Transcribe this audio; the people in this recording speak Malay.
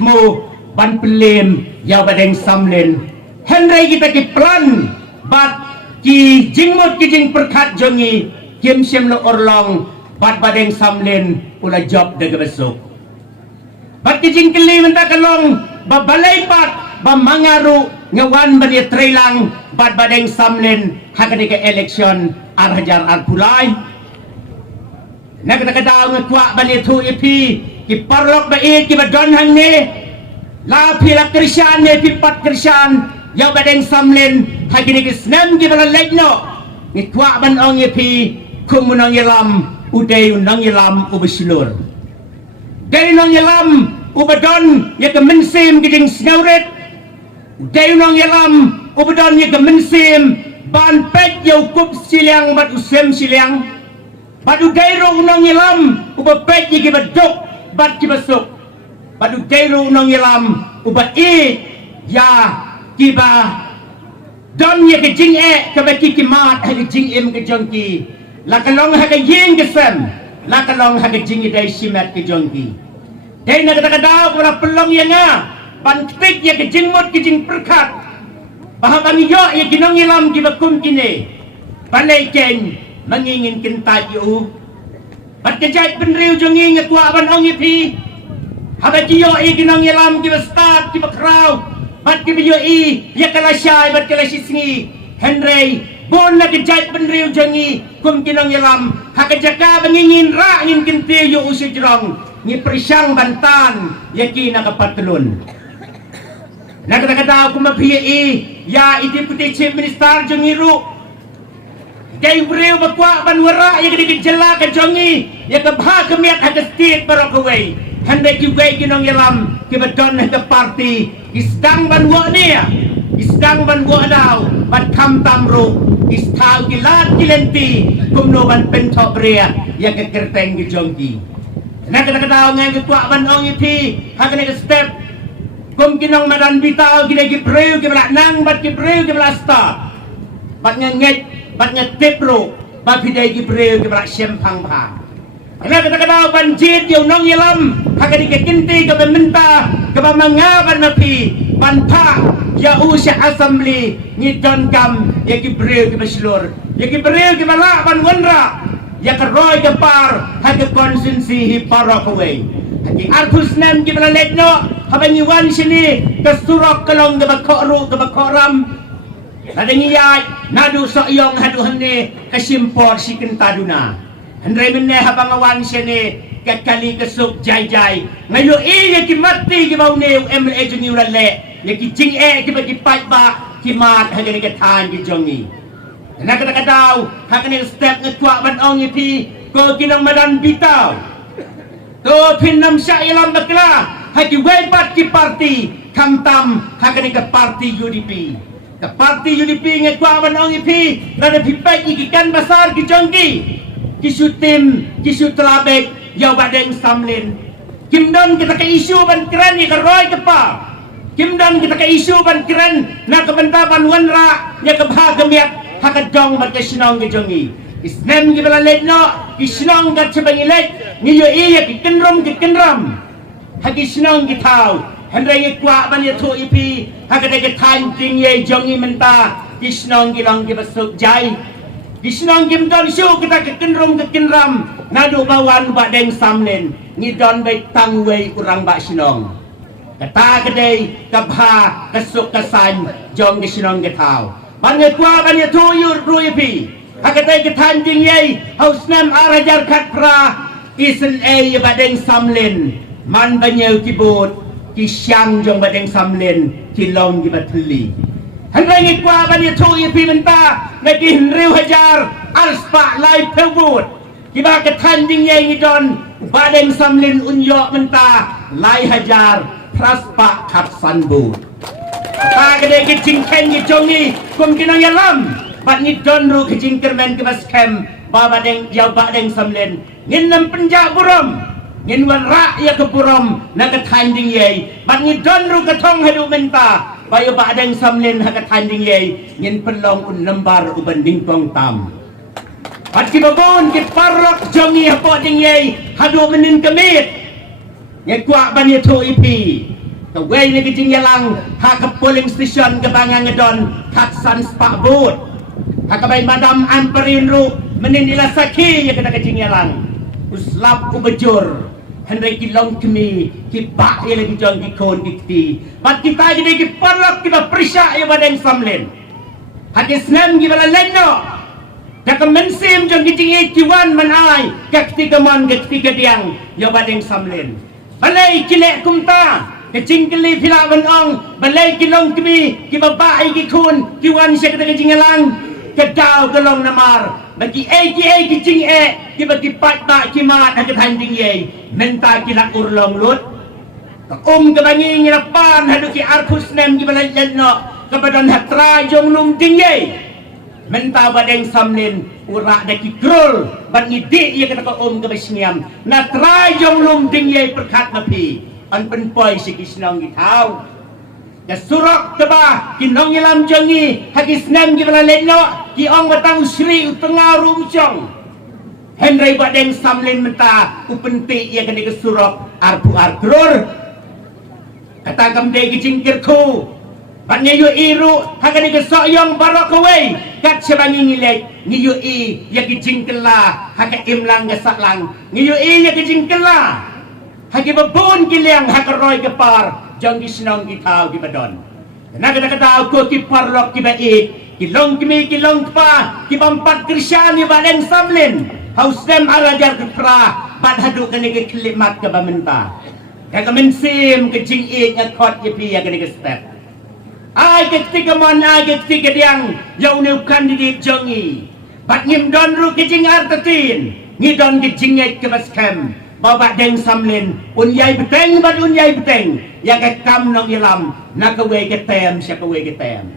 temu ban pelim ya badeng samlen Henry kita ki plan bat ki jingmut ki jing perkat jongi kim sem lo orlong bat badeng samlen ula job de besok bat ki jing keli menta kalong ba balai pat ba mangaru ngawan bani trailang bat badeng samlen hakani ke election ar hajar ar pulai nak kata kata ngkuak bani thu ipi ki parlok ba ki badon hang ni la pila krisyan ni pipat krisyan ya badeng samlen hakini ki snam ki bala legno ngkuak ban ong ipi kumunang yalam uday unang yalam ubeslur dari nang yalam ubadon ya ke mensim giding snauret uday unang yalam ubadon ya ke mensim ban pet ya ukup siliang bat usem siliang badu dairo unang yalam uba pet ya ke badok bat ki basuk badu dairo unang yalam uba ya kiba don ya ke jing ke baki ki mat ha ke jing ke jongki la kalong ha ke ying ke sem la kalong ha ke jing dai simat ke jongki dai na kata kata wala pelong ya nga ban pik ya ke jing mot ke jing perkat bahabang yo ya kinong yalam ki bakum kini balai ken mangingin kinta yu bat kejait penriu jongi ngakwa ban ong ipi habat yo i kinong yalam ki start ki bakrau bat ki yo i ya kala syai bat kala sisngi Henry bon na kejait penriu jongi kum kinong yalam hakajaka mangingin ra ngin kinti yo usijrong ni prisang bantan yaki nakapatlun nakata-kata kumapiya ya deputy chief minister jongi ru kay breu bakwa banwara ya kedi jela ka jongi ya ka bha kemiat ha state barokaway hande ki way kinong yalam ki badon ha party isdang banwa niya isdang banwa daw bat kam tamro istau ki lat kilenti kumno ban pentok brea ya ka kerteng ki jongi nakata-kata ngang kwa ban ong ipi ha ka step kum kinong madan bitaw kinagi breu ki bala nang bat ki breu ki bala sta bat nganget bat ngetepro bat bidai ki breu ki bala sempang pa ana kata kata banjit yo nong yalam hakadi ke kinti ke bementa ke mangaban mapi panpa ya usya assembly ni don kam ya ki breu ki baslur ya ki breu ki bala ban wonra ya ka roy ke par ha ke konsensi hi parokaway haki artus nem ki bala letno habang iwan sini kesurok kelong ke bakoru ke bakoram nadang iyay nadu soyong haduhan ni kasimpor si kentaduna Henry minne habang awan sini kakali kesuk jay ngayo iya ki mati ki baune MLA jungi ulale ya ki jing ki bagi pat ba ki mat hagani ke tan ki jongi nakata-kataw hagani step ngekwa ban ong ipi ko kinang madan bitaw to pinam sya ilam bakla haki webat ki party kamtam hagani ke party UDP ke party UDP ngekwa ban ong ipi rada pipai ki kan basar ki jongki kisu tim kisu telabek ya badeng samlin kimdon kita ke isu ban keren ni ke roy kepa kimdon kita ke isu ban keren na ke bentaban wanra nya ke bahagamiat hakat jong bat ke sinong ke jongi isnem ki bala letno ki sinong gat sebangilet ni yo iya ki kenram hagi sinong ki tau Henry kwa ban ya thu ipi hakat ke tan ting ye jongi menta ki sinong ki long ki basuk jai Gisnong gimdon syu kita kekenram nadu bawan badeng samlen ngidon baik tangwei urang bak sinong kata kedai kabha kesuk kesan jom gisnong getau ban ngekwa ban tu yur ruipi hakadai ketanjing yei hausnam arajar katpra isen badeng samlen man banyau kibut kisyang jong badeng samlen kilong gibatli Henry ngikwa ban tu ipi menta ngaki henriu hajar alspa lai pewut kiba ketanjing ye ngidon badeng samlin unyo menta lai hajar praspa kapsanbu ta gede kicing ken ngijongi kum kinang yalam bat ngidon ru kicing kermen kibas kem badeng jau badeng samlin nginam penjak buram nginwan ra ya keburam na ketanjing ye bat ngidon ru ketong hadu menta bayo badeng samlen hakat handing ye ngin pelong un lembar uban dingkong tam at kibabon ki parok jongi hapo ding ye hadu menin kemit ngekwa ban ye to ipi Kawai ni kejing yalang hak ke polling station ke bangang ngedon taksan spak bot. Hak bay madam amperin ru menindila saki ya kena kejing yalang. Uslap ku bejur. Henry kilong kemi ki bak ya lagi jong ki kon ki. Bat kita jadi ki parok kita perisa ya badeng samlen. Hak isnam ki bala leno. Dak mensim jong kejing kiwan manai kak tiga mon kak tiga diang ya badeng samlen. Balai kilek kumta kecing keli pila benong balai kilong kemi ki babai ki kun ki wan sya kata kecing elang kedau gelong namar bagi kecing ki bagi pat ba ki mat hak tanding ye menta ki la urlong lut ke bangi ngirapan hadu ki arkus nem ki balai lenno kebadan hatra jong lum tingye menta badeng samnin urak daki krul ban ngidi ye kata ke basniam na trai jong lum tingye perkat mapi an penpoi si kisnong gitau ya surok teba kinong ilam jongi hakisnem gibala leno ki ong batang usri utengah rumcong Henry badeng samlin menta upenti ia kena ke surok arpu argrur kata kamde kicingkirku bannya yu iru hakani ke soyong barokawai kat sebangi ngilek ngiyu i ya kicingkela haka imlang gasaklang ngiyu i ya kicingkela hagi babun kiliang hakaroy kepar jang gisnong kitau kibadon na kata ko ki parlok ki baik kilong kimi kilong pa ki bampat krisyani baden samlin hausem arajar kepra bad hadu kene ke klimat ke bamenta ka mensim ke jing e ngakot ye pi ya kene ke step ai ke tiga mon ai ke tiga diang yau ne kandidat jongi bat ngim don ru ke jing artatin ngidon ke jinget ke baskem bawa deng samlin unyai beteng bad unyai beteng yang ke kam nong ilam nak ke we ke tem sya ke we ke tem